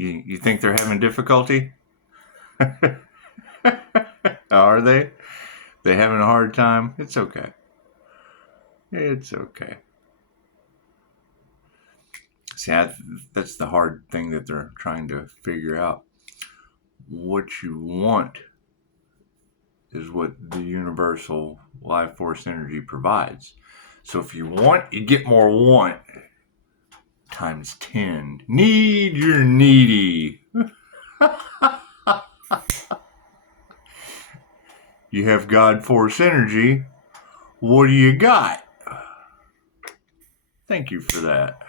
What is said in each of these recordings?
You think they're having difficulty? Are they? They having a hard time? It's okay. It's okay. See, that's the hard thing that they're trying to figure out. What you want is what the universal life force energy provides. So if you want, you get more want times 10. Need, you're needy. You have God force energy. What do you got? Thank you for that.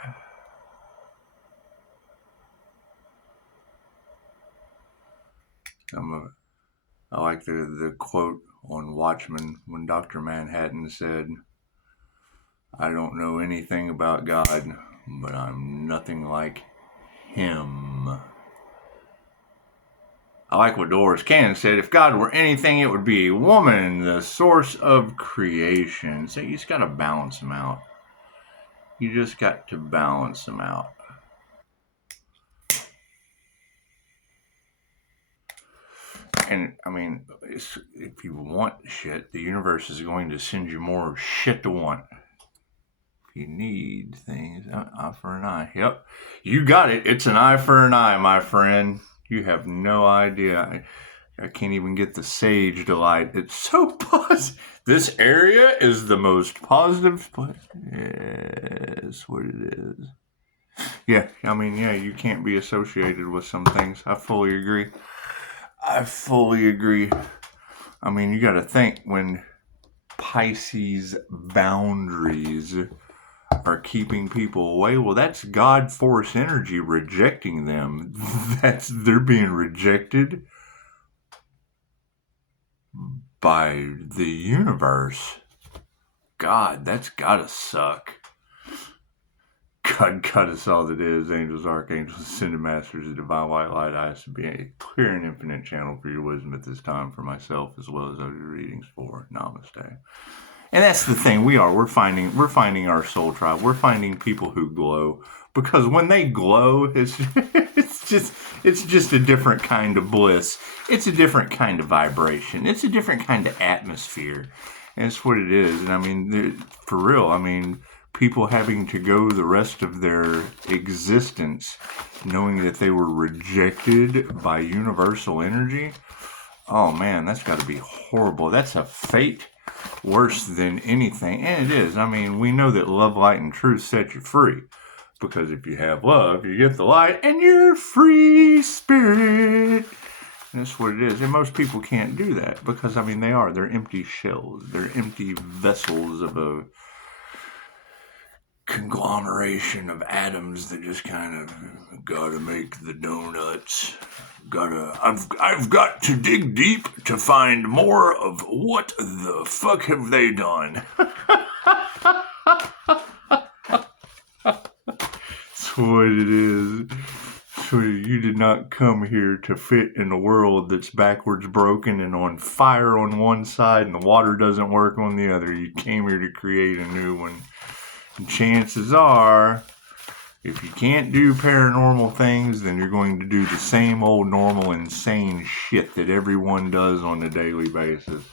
I like the quote on Watchmen when Dr. Manhattan said, I don't know anything about God, but I'm nothing like him. I like what Dolores Cannon said, if God were anything, it would be a woman, the source of creation. So you just got to balance them out. You just got to balance them out. And, I mean, if you want shit, the universe is going to send you more shit to want. If you need things, eye for an eye. Yep. You got it. It's an eye for an eye, my friend. You have no idea. I can't even get the sage delight. It's so positive. This area is the most positive place. Yes, what it is. Yeah, I mean, yeah, you can't be associated with some things. I fully agree. I mean, you got to think when Pisces boundaries are keeping people away. Well, that's God force energy rejecting them. They're being rejected by the universe. God, that's gotta suck. God cut us all that is, angels, archangels, ascended masters, the divine white light, eyes to be a clear and infinite channel for your wisdom at this time for myself as well as other readings for Namaste. And that's the thing we're finding our soul tribe. We're finding people who glow, because when they glow, it's just a different kind of bliss. It's a different kind of vibration. It's a different kind of atmosphere. And it's what it is. And I mean, for real, I mean, people having to go the rest of their existence knowing that they were rejected by universal energy. Oh man, that's got to be horrible. That's a fate worse than anything. And it is. I mean, we know that love, light, and truth set you free. Because if you have love, you get the light, and you're free spirit. And that's what it is. And most people can't do that. Because, I mean, they're empty shells. They're empty vessels of a conglomeration of atoms that just kind of gotta make the donuts. I've got to dig deep to find more of what the fuck have they done. That's what it is. So you did not come here to fit in a world that's backwards broken and on fire on one side and the water doesn't work on the other. You came here to create a new one. And chances are, if you can't do paranormal things, then you're going to do the same old normal insane shit that everyone does on a daily basis.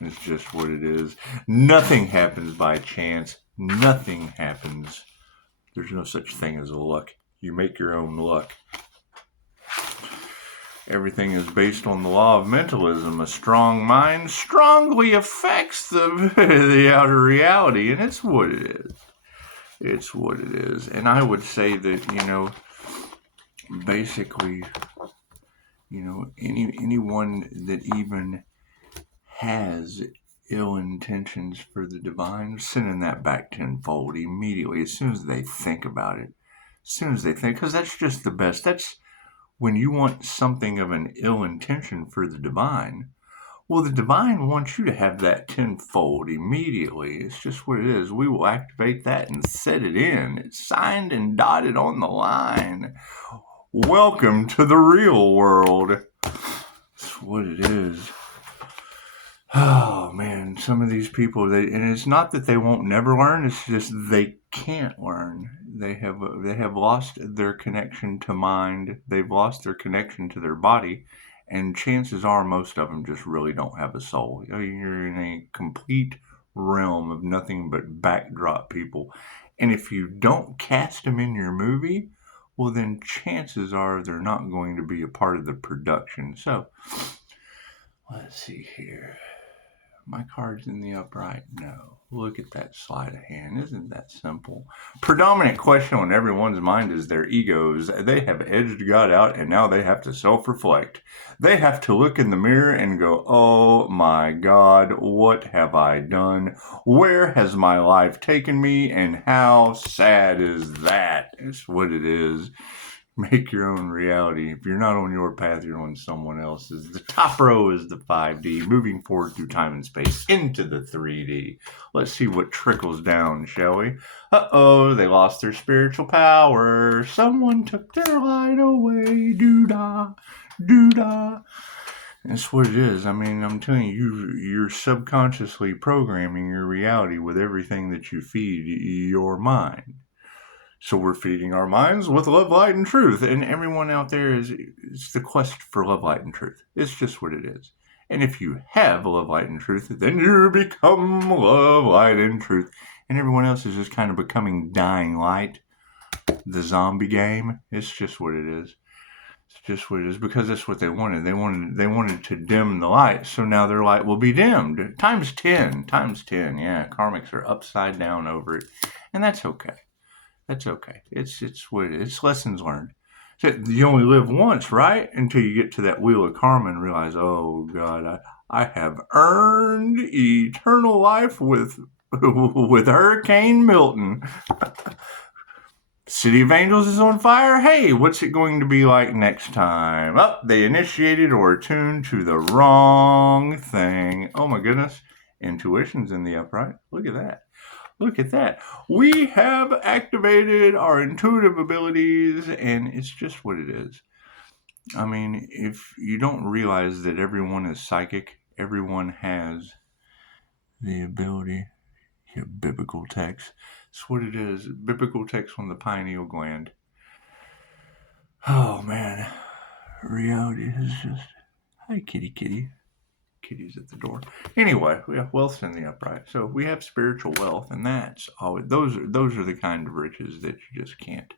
It's just what it is. Nothing happens by chance. Nothing happens. There's no such thing as luck. You make your own luck. Everything is based on the law of mentalism. A strong mind strongly affects the outer reality, and it's what it is. It's what it is. And I would say that, basically, anyone that even has ill intentions for the divine, sending that back tenfold immediately as soon as they think about it. As soon as they think, because that's just the best. That's when you want something of an ill intention for the divine. Well, the divine wants you to have that tenfold immediately. It's just what it is. We will activate that and set it in. It's signed and dotted on the line. Welcome to the real world. That's what it is. Oh man, some of these people, and it's not that they won't never learn, it's just they can't learn. They have lost their connection to mind, they've lost their connection to their body, and chances are most of them just really don't have a soul. I mean, you're in a complete realm of nothing but backdrop people. And if you don't cast them in your movie, well then chances are they're not going to be a part of the production. So, let's see here. My card's in the upright? No. Look at that sleight of hand. Isn't that simple? Predominant question on everyone's mind is their egos. They have edged God out and now they have to self-reflect. They have to look in the mirror and go, oh my God, what have I done? Where has my life taken me? And how sad is that? It's what it is. Make your own reality. If you're not on your path, you're on someone else's. The top row is the 5D, moving forward through time and space into the 3D. Let's see what trickles down, shall we? Uh-oh, they lost their spiritual power. Someone took their light away. Doo-dah, doo-dah. That's what it is. I mean, I'm telling you, you're subconsciously programming your reality with everything that you feed your mind. So we're feeding our minds with love, light, and truth. And everyone out there it's the quest for love, light, and truth. It's just what it is. And if you have love, light, and truth, then you become love, light, and truth. And everyone else is just kind of becoming dying light. The zombie game. It's just what it is. It's just what it is because that's what they wanted. They wanted to dim the light. So now their light will be dimmed. Times 10. Times 10. Yeah, karmics are upside down over it. And that's okay. That's okay. It's what it is. It's lessons learned. So you only live once, right? Until you get to that wheel of karma and realize, oh God, I have earned eternal life with Hurricane Milton. City of Angels is on fire. Hey, what's it going to be like next time? Oh, they initiated or attuned to the wrong thing. Oh my goodness. Intuition's in the upright. Look at that. Look at that. We have activated our intuitive abilities, and it's just what it is. I mean, if you don't realize that everyone is psychic, everyone has the ability. Yeah, biblical text. It's what it is. Biblical text on the pineal gland. Oh, man. Reality is just... Hi, kitty, kitty. Kitty's at the door. Anyway, we have wealth in the upright. So we have spiritual wealth, and that's always those are the kind of riches that you just can't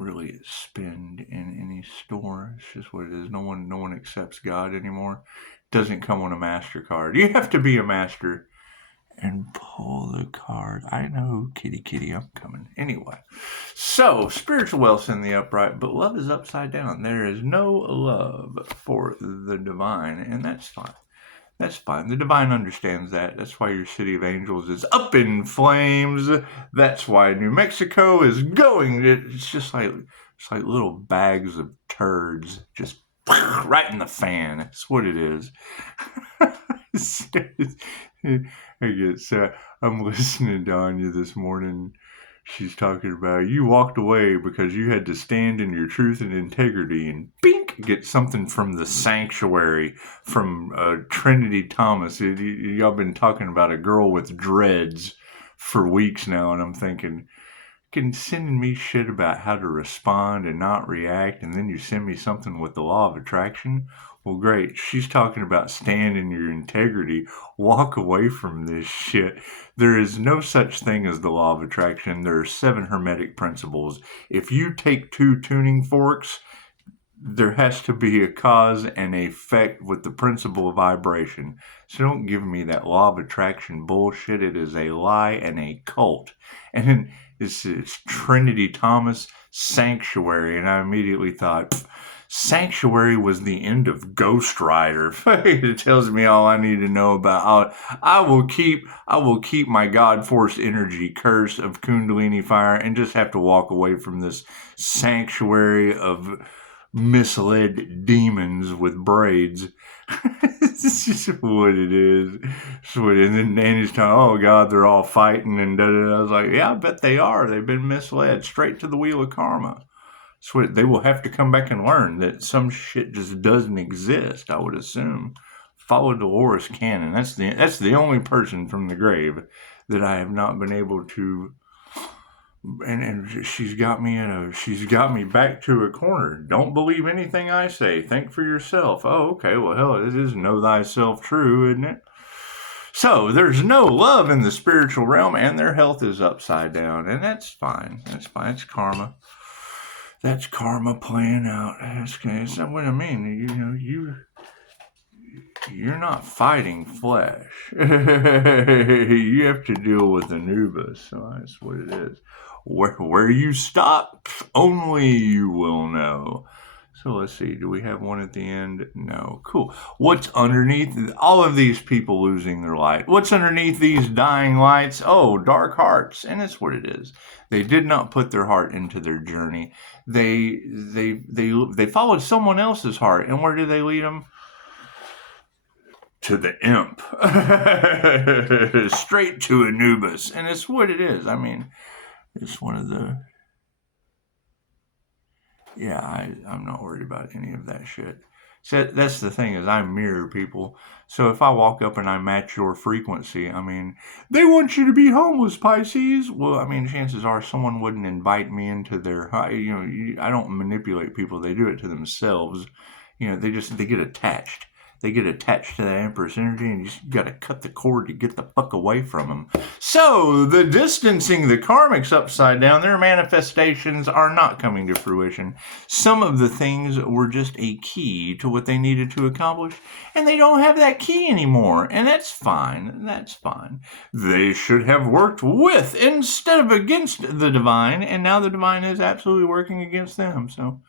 really spend in any store. It's just what it is. No one accepts God anymore. Doesn't come on a MasterCard. You have to be a master and pull the card. I know, kitty, I'm coming. Anyway, so spiritual wealth's in the upright, but love is upside down. There is no love for the divine, and that's fine. That's fine. The divine understands that. That's why your city of angels is up in flames. That's why New Mexico is going. It's just like little bags of turds just right in the fan. That's what it is. I guess I'm listening to Anya this morning. She's talking about you walked away because you had to stand in your truth and integrity and bink, get something from the sanctuary from Trinity Thomas. Y'all been talking about a girl with dreads for weeks now, and I'm thinking, sending me shit about how to respond and not react, and then you send me something with the law of attraction. Well, great. She's talking about stand in your integrity. Walk away from this shit. There is no such thing as the law of attraction. There are 7 hermetic principles. If you take 2 tuning forks, there has to be a cause and effect with the principle of vibration. So don't give me that law of attraction bullshit. It is a lie and a cult. And it's Trinity Thomas Sanctuary. And I immediately thought, Sanctuary was the end of Ghost Rider. It tells me all I need to know about. I will keep my God Force energy curse of Kundalini fire and just have to walk away from this sanctuary of misled demons with braids. It's just what it is. And then Danny's talking, oh God, they're all fighting and da-da-da. I was like, yeah, I bet they are. They've been misled straight to the wheel of karma. So they will have to come back and learn that some shit just doesn't exist, I would assume. followed Dolores Cannon. That's the only person from the grave that I have not been able to. And she's got me back to a corner. Don't believe anything I say. Think for yourself. Oh, okay. Well, hell, it is know thyself true, isn't it? So there's no love in the spiritual realm, and their health is upside down, and that's fine. That's fine. It's karma. That's karma playing out. That's what I mean. You're not fighting flesh. You have to deal with Anubis. So that's what it is. Where you stop, only you will know. So let's see. Do we have one at the end? No. Cool. What's underneath all of these people losing their light? What's underneath these dying lights? Oh, dark hearts. And that's what it is. They did not put their heart into their journey. They followed someone else's heart. And where did they lead them? To the imp. Straight to Anubis. And it's what it is. I mean, it's one of the... Yeah, I'm not worried about any of that shit. So that's the thing, is I mirror people. So if I walk up and I match your frequency, I mean, they want you to be homeless, Pisces. Well, I mean, chances are someone wouldn't invite me into their... I don't manipulate people. They do it to themselves. They get attached. They get attached to that Empress energy, and you just got to cut the cord to get the fuck away from them. So, the distancing the karmics upside down, their manifestations are not coming to fruition. Some of the things were just a key to what they needed to accomplish, and they don't have that key anymore, and that's fine. That's fine. They should have worked with instead of against the divine, and now the divine is absolutely working against them, so...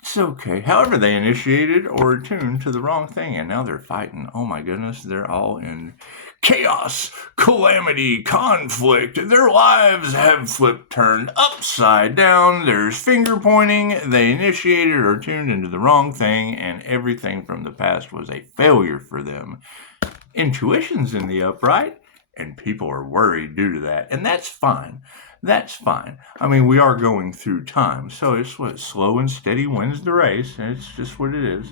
It's okay. However, they initiated or attuned to the wrong thing, and now they're fighting. Oh my goodness, they're all in chaos, calamity, conflict. Their lives have turned upside down. There's finger pointing. They initiated or tuned into the wrong thing, and everything from the past was a failure for them. Intuition's in the upright, and people are worried due to that, and that's fine. That's fine. I mean, we are going through time, so it's what slow and steady wins the race, and it's just what it is.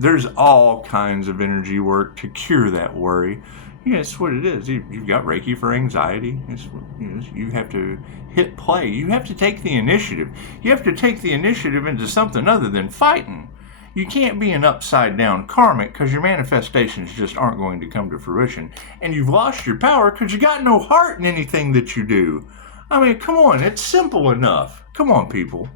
There's all kinds of energy work to cure that worry. Yeah, it's what it is. You've got Reiki for anxiety. You have to hit play. You have to take the initiative. You have to take the initiative into something other than fighting. You can't be an upside down karmic because your manifestations just aren't going to come to fruition, and you've lost your power because you got no heart in anything that you do. I mean, come on, it's simple enough. Come on, people.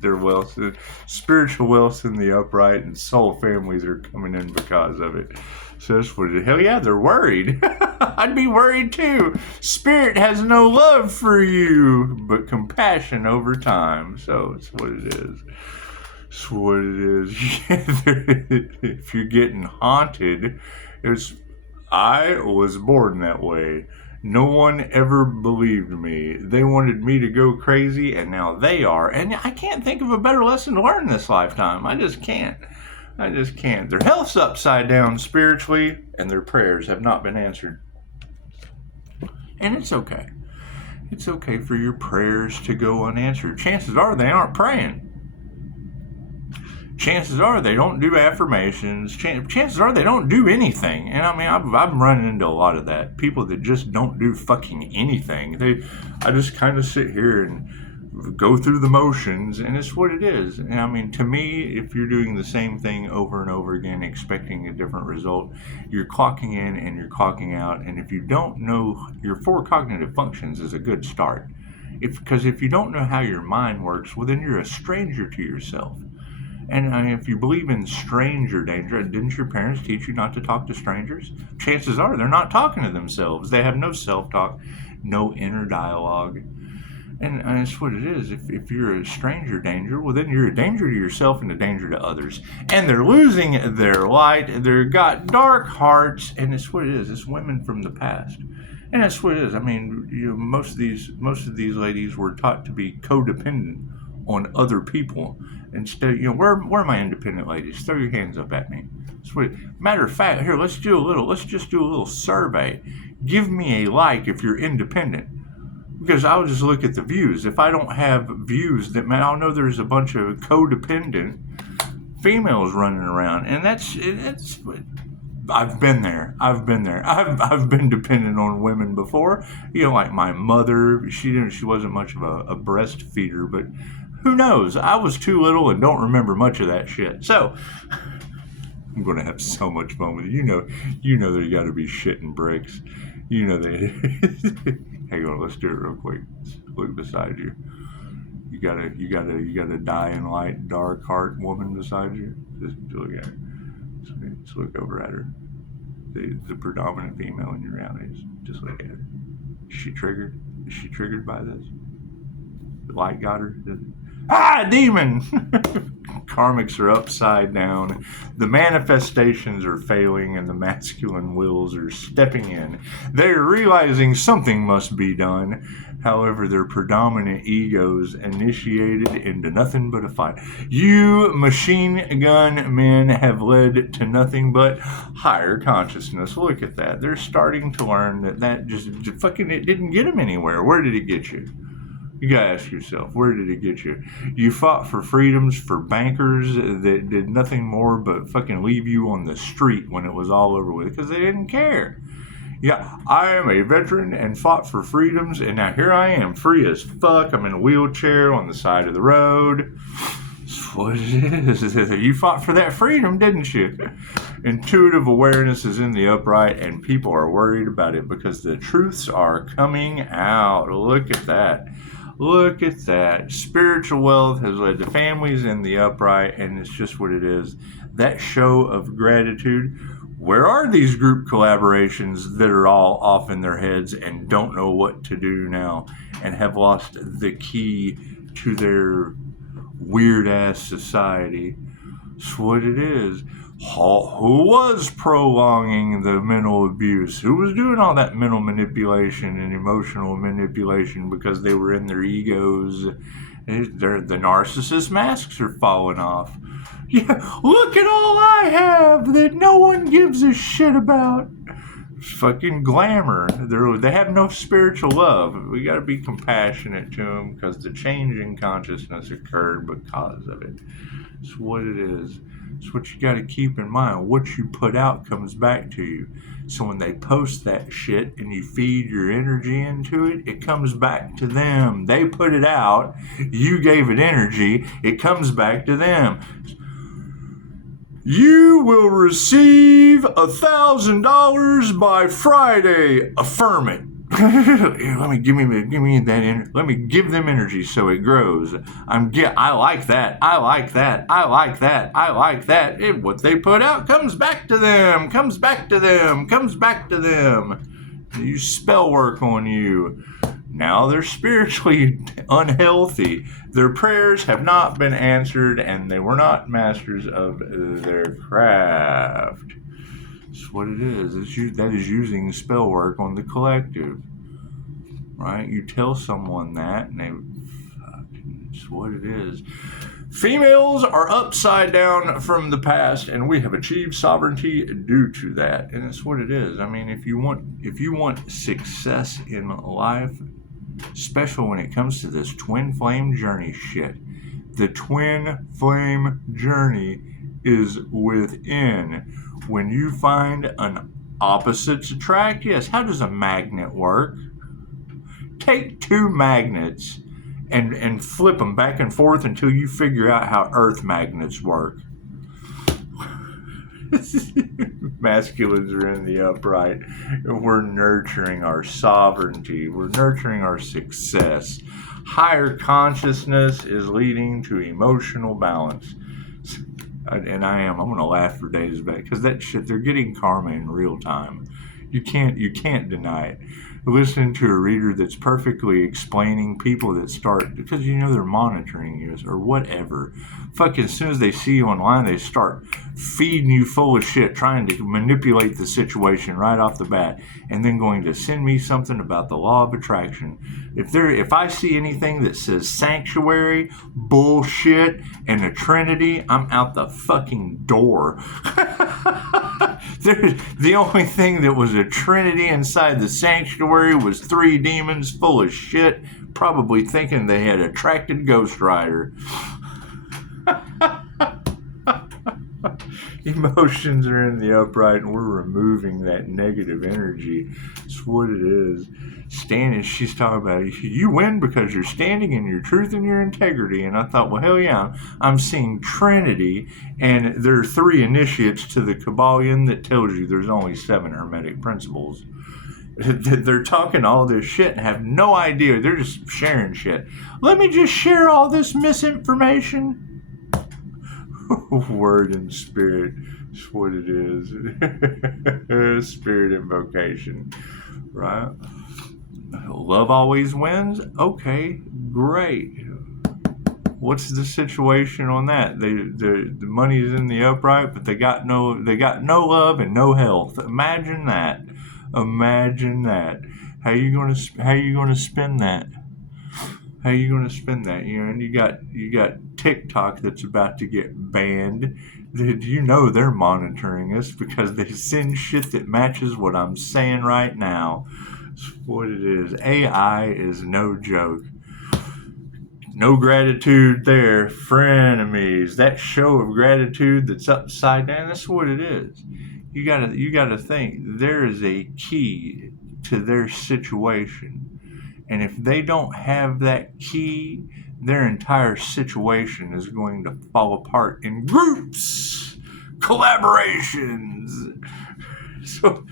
Their wealth, spiritual wealth in the upright, and soul families are coming in because of it. So that's what it is. Hell yeah, they're worried. I'd be worried too. Spirit has no love for you, but compassion over time. So it's what it is. It's what it is. If you're getting haunted, I was born that way. No one ever believed me. They wanted me to go crazy, and now they are. And I can't think of a better lesson to learn this lifetime. I just can't. Their health's upside down spiritually, and their prayers have not been answered. And it's okay. It's okay for your prayers to go unanswered. Chances are they aren't praying. Chances are they don't do affirmations. Chances are they don't do anything. And I mean, I'm running into a lot of that. People that just don't do fucking anything. I just kind of sit here and go through the motions, and it's what it is. And I mean, to me, if you're doing the same thing over and over again, expecting a different result, you're clocking in and you're clocking out. And if you don't know your 4 cognitive functions is a good start. Because if you don't know how your mind works, well, then you're a stranger to yourself. And if you believe in stranger danger, didn't your parents teach you not to talk to strangers? Chances are they're not talking to themselves. They have no self-talk, no inner dialogue. And that's what it is. If you're a stranger danger, well, then you're a danger to yourself and a danger to others. And they're losing their light. They've got dark hearts. And it's what it is. It's women from the past. And that's what it is. I mean, most of these ladies were taught to be codependent on other people. Instead, where are my independent ladies? Throw your hands up at me. Matter of fact, here, let's just do a little survey. Give me a like if you're independent. Because I'll just look at the views. If I don't have views, I'll know there's a bunch of codependent females running around, and that's I've been there. I've been dependent on women before. You know, like my mother, she wasn't much of a breastfeeder, but who knows? I was too little and don't remember much of that shit. So I'm gonna have so much fun with you. You know there got to be shit and bricks. You know they. Hang on, let's do it real quick. Look beside you. You got a dying light, dark heart woman beside you. Just look at her. Just look over at her. The predominant female in your realities. Just look at her. Is she triggered? Is she triggered by this? The light got her? Demon! Karmics are upside down. The manifestations are failing and the masculine wills are stepping in. They're realizing something must be done. However, their predominant egos initiated into nothing but a fight. You machine gun men have led to nothing but higher consciousness. Look at that. They're starting to learn that just fucking it didn't get them anywhere. Where did it get you? You gotta ask yourself, where did it get you? You fought for freedoms for bankers that did nothing more but fucking leave you on the street when it was all over with because they didn't care. Yeah, I am a veteran and fought for freedoms, and now here I am, free as fuck. I'm in a wheelchair on the side of the road. That's what it is. You fought for that freedom, didn't you? Intuitive awareness is in the upright, and people are worried about it because the truths are coming out. Look at that. Look at that. Spiritual wealth has led to families in the upright, and it's just what it is. That show of gratitude. Where are these group collaborations that are all off in their heads and don't know what to do now and have lost the key to their weird-ass society? That's what it is. Who was prolonging the mental abuse? Who was doing all that mental manipulation and emotional manipulation because they were in their egos? The narcissist masks are falling off. Yeah, look at all I have that no one gives a shit about. Fucking glamour. They have no spiritual love. We got to be compassionate to them because the change in consciousness occurred because of it. It's what it is. It's what you got to keep in mind. What you put out comes back to you. So when they post that shit and you feed your energy into it, it comes back to them. They put it out. You gave it energy. It comes back to them. You will receive $1,000 by Friday. Affirm it. Give me that. Let me give them energy so it grows. I like that. I like that. I like that. I like that. And what they put out comes back to them. Comes back to them. Comes back to them. They use spell work on you. Now they're spiritually unhealthy. Their prayers have not been answered, and they were not masters of their craft. That's what it is. That is using spell work on the collective. Right? You tell someone that, and it's what it is. Females are upside down from the past, and we have achieved sovereignty due to that. And it's what it is. I mean, if you want success in life, especially when it comes to this twin flame journey shit, the twin flame journey is within. When you find an opposites attract, yes, how does a magnet work? Take two magnets and flip them back and forth until you figure out how earth magnets work. Masculines are in the upright. We're nurturing our sovereignty. We're nurturing our success. Higher consciousness is leading to emotional balance. And I'm going to laugh for days about it because that shit, they're getting karma in real time. You can't deny it. Listening to a reader that's perfectly explaining people that start, because they're monitoring you or whatever. Fucking as soon as they see you online, they start feeding you full of shit, trying to manipulate the situation right off the bat, and then going to send me something about the law of attraction. If I see anything that says sanctuary, bullshit, and a trinity, I'm out the fucking door. The only thing that was a trinity inside the sanctuary was 3 demons full of shit, probably thinking they had attracted Ghost Rider. Emotions are in the upright, and we're removing that negative energy. That's what it is. Standing, she's talking about, you win because you're standing in your truth and your integrity. And I thought, well, hell yeah, I'm seeing Trinity, and there are 3 initiates to the Kabbalion that tells you there's only 7 Hermetic principles. They're talking all this shit and have no idea. They're just sharing shit. Let me just share all this misinformation. Word and spirit. That's what it is. Spirit invocation. Right? Love always wins? Okay, great. What's the situation on that? The money is in the upright, but they got no love and no health. Imagine that. Imagine that. How you gonna spend that? How you gonna spend that? And you got TikTok that's about to get banned. You know they're monitoring us because they send shit that matches what I'm saying right now. That's what it is. AI is no joke. No gratitude there, frenemies. That show of gratitude that's upside down, that's what it is. You gotta think, there is a key to their situation. And if they don't have that key, their entire situation is going to fall apart in groups, collaborations. So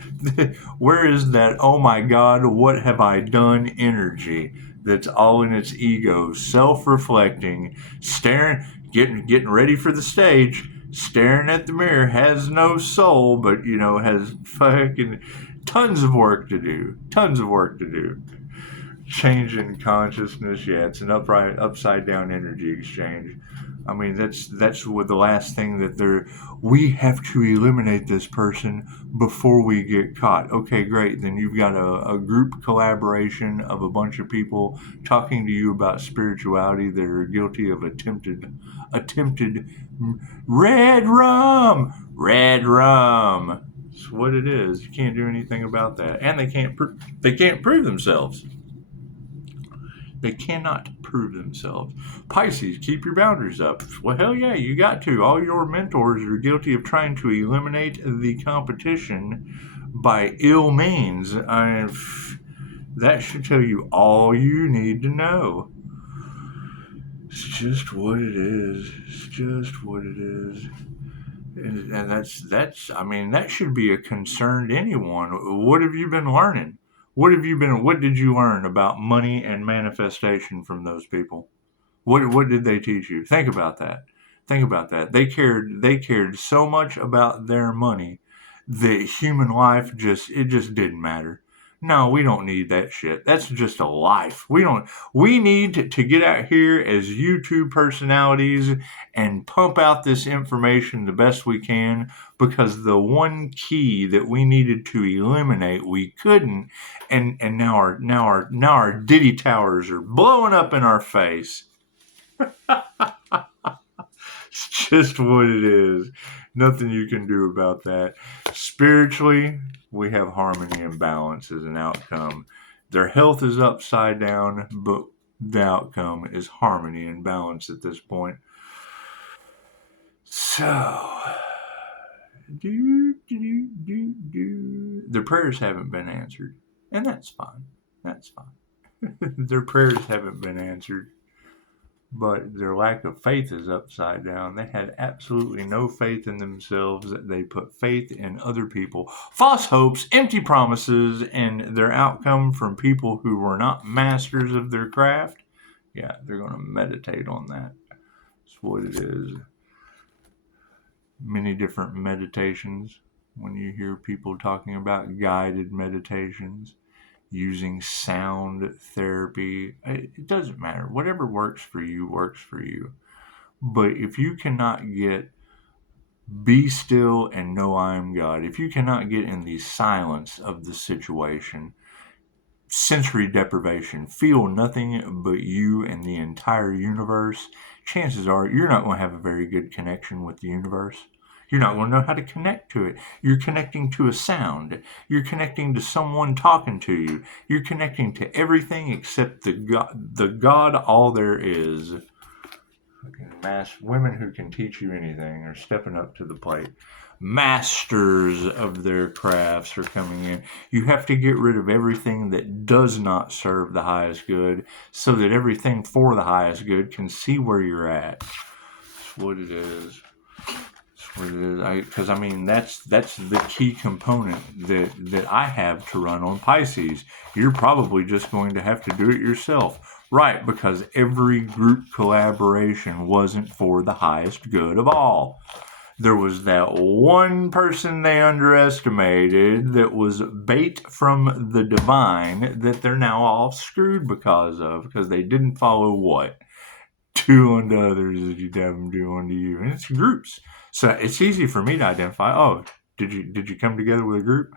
where is that, oh my God, what have I done energy that's all in its ego, self-reflecting, staring, getting ready for the stage, staring at the mirror, has no soul, but, has fucking tons of work to do. Changing consciousness, yeah, it's an upside down energy exchange. I mean, that's what the last thing that we have to eliminate this person before we get caught. Okay, great. Then you've got a group collaboration of a bunch of people talking to you about spirituality that are guilty of attempted red rum. It's what it is. You can't do anything about that, and they can't prove themselves. They cannot prove themselves. Pisces, keep your boundaries up. Well, hell yeah, you got to. All your mentors are guilty of trying to eliminate the competition by ill means. That should tell you all you need to know. It's just what it is. And that should be a concern to anyone. What have you been learning? What did you learn about money and manifestation from those people? What did they teach you? Think about that. They cared so much about their money that human life just didn't matter. No, we don't need that shit. That's just a life. We need to get out here as YouTube personalities and pump out this information the best we can, because the one key that we needed to eliminate, we couldn't, and now our Diddy towers are blowing up in our face. It's just what it is. Nothing you can do about that. Spiritually, we have harmony and balance as an outcome. Their health is upside down, but the outcome is harmony and balance at this point. So, their prayers haven't been answered, and that's fine. Their prayers haven't been answered, but their lack of faith is upside down. They had absolutely no faith in themselves. They put faith in other people. False hopes, empty promises, and their outcome from people who were not masters of their craft. Yeah, they're going to meditate on that. That's what it is. Many different meditations. When you hear people talking about guided meditations, using sound therapy, it doesn't matter. Whatever works for you. But if you cannot get be still and know I am God, if you cannot get in the silence of the situation, sensory deprivation, feel nothing but you and the entire universe, chances are you're not going to have a very good connection with the universe. You're not going to know how to connect to it. You're connecting to a sound. You're connecting to someone talking to you. You're connecting to everything except the God all there is. Okay. women who can teach you anything are stepping up to the plate. Masters of their crafts are coming in. You have to get rid of everything that does not serve the highest good so that everything for the highest good can see where you're at. That's what it is. Because that's the key component that I have to run on Pisces. You're probably just going to have to do it yourself, right? Because every group collaboration wasn't for the highest good of all. There was that one person they underestimated that was bait from the divine that they're now all screwed because they didn't follow what? Do unto others as you'd have them do unto you. And it's groups. So it's easy for me to identify, oh, did you come together with a group?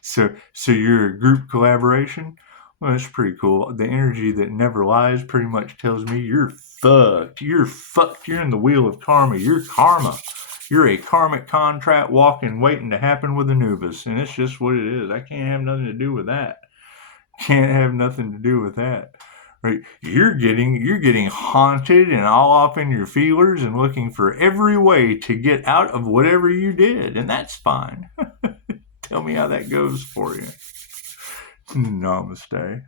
so you're a group collaboration? Well, that's pretty cool. The energy that never lies pretty much tells me you're fucked. You're fucked. You're in the wheel of karma. You're karma. You're a karmic contract waiting to happen with Anubis. And it's just what it is. I can't have nothing to do with that. Can't have nothing to do with that. Right? You're getting haunted and all off in your feelers and looking for every way to get out of whatever you did. And that's fine. Tell me how that goes for you. Namaste.